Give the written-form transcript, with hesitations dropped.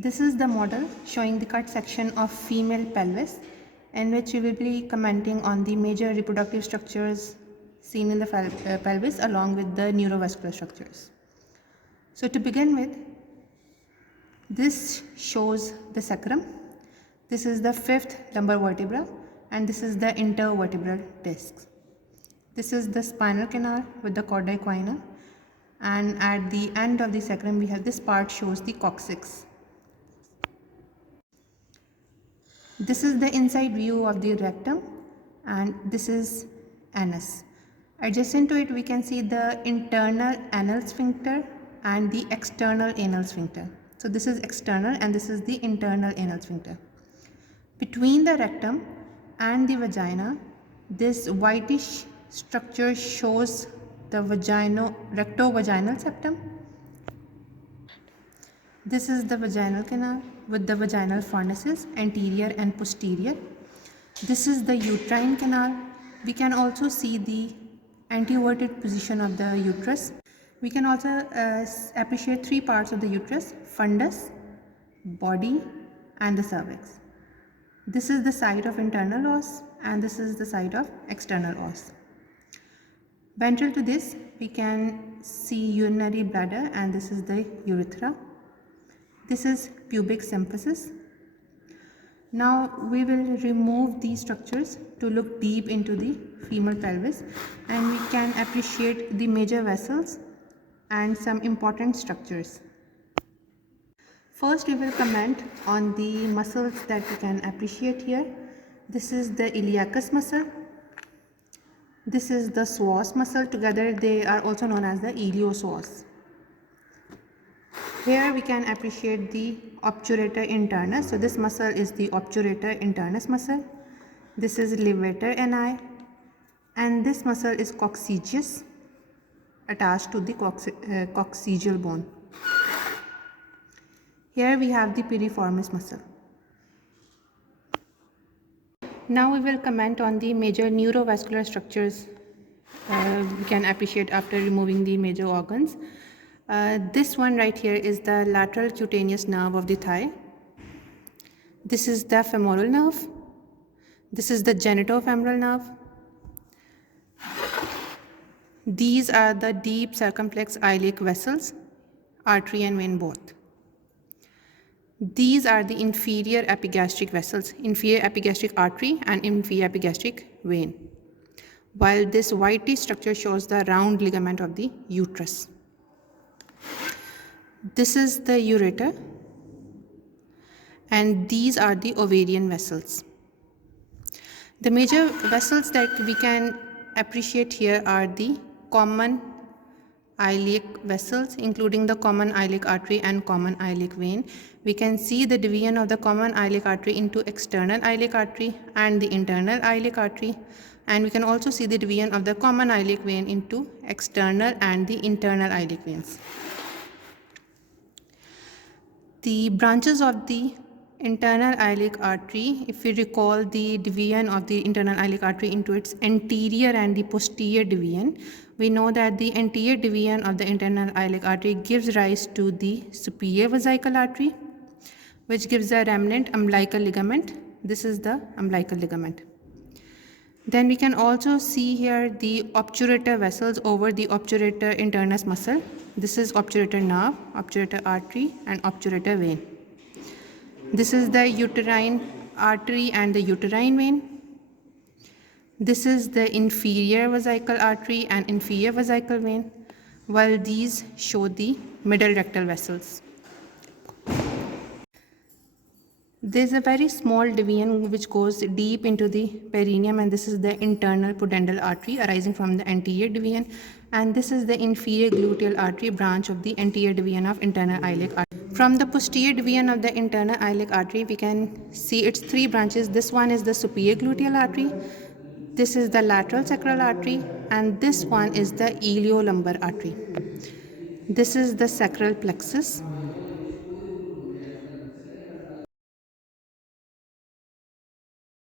This is the model showing the cut section of female pelvis, in which we will be commenting on the major reproductive structures seen in the pelvis along with the neurovascular structures. So to begin with, this shows the sacrum. This is the fifth lumbar vertebra and this is the intervertebral discs. This is the spinal canal with the chordae equina, and at the end of the sacrum we have this part shows the coccyx. This is the inside view of the rectum and this is anus. Adjacent to it we can see the internal anal sphincter and the external anal sphincter. So this is external and this is the internal anal sphincter. Between the rectum and the vagina, this whitish structure shows the recto-vaginal septum. This is the vaginal canal with the vaginal furnaces, anterior and posterior. This is the uterine canal. We can also see the anteverted position of the uterus. We can also appreciate three parts of the uterus: fundus, body and the cervix. This is the site of internal os and this is the site of external os. Ventral to this we can see urinary bladder and this is the urethra. This is pubic symphysis. Now we will remove these structures to look deep into the female pelvis, and we can appreciate the major vessels and some important structures. First we will comment on the muscles that we can appreciate here. This is the iliacus muscle. This is the psoas muscle. Together they are also known as the iliopsoas. Here we can appreciate the obturator internus. So this muscle is the obturator internus muscle. This is levator ani, and this muscle is coccygeus, attached to the coccygeal bone. Here we have the piriformis muscle. Now we will comment on the major neurovascular structures we can appreciate after removing the major organs. This one right here is the lateral cutaneous nerve of the thigh. This is the femoral nerve. This is the genitofemoral nerve. These are the deep circumflex iliac vessels, artery and vein both. These are the inferior epigastric vessels, inferior epigastric artery and inferior epigastric vein, while this whitish structure shows the round ligament of the uterus. This is the ureter and these are the ovarian vessels. The major vessels that we can appreciate here are the common iliac vessels, including the common iliac artery and common iliac vein. We can see the division of the common iliac artery into external iliac artery and the internal iliac artery, and we can also see the division of the common iliac vein into external and the internal iliac veins. The branches of the internal iliac artery, if we recall the division of the internal iliac artery into its anterior and the posterior division, we know that the anterior division of the internal iliac artery gives rise to the superior vesical artery, which gives a remnant umbilical ligament. This is the umbilical ligament. Then we can also see here the obturator vessels over the obturator internus muscle. This is obturator nerve, obturator artery and obturator vein. This is the uterine artery and the uterine vein. This is the inferior vesical artery and inferior vesical vein, while these show the middle rectal vessels. There is a very small division which goes deep into the perineum, and this is the internal pudendal artery arising from the anterior division, and this is the inferior gluteal artery branch of the anterior division of internal iliac artery. From the posterior division of the internal iliac artery we can see its three branches. This one is the superior gluteal artery, this is the lateral sacral artery, and this one is the Iliolumbar artery. This is the sacral plexus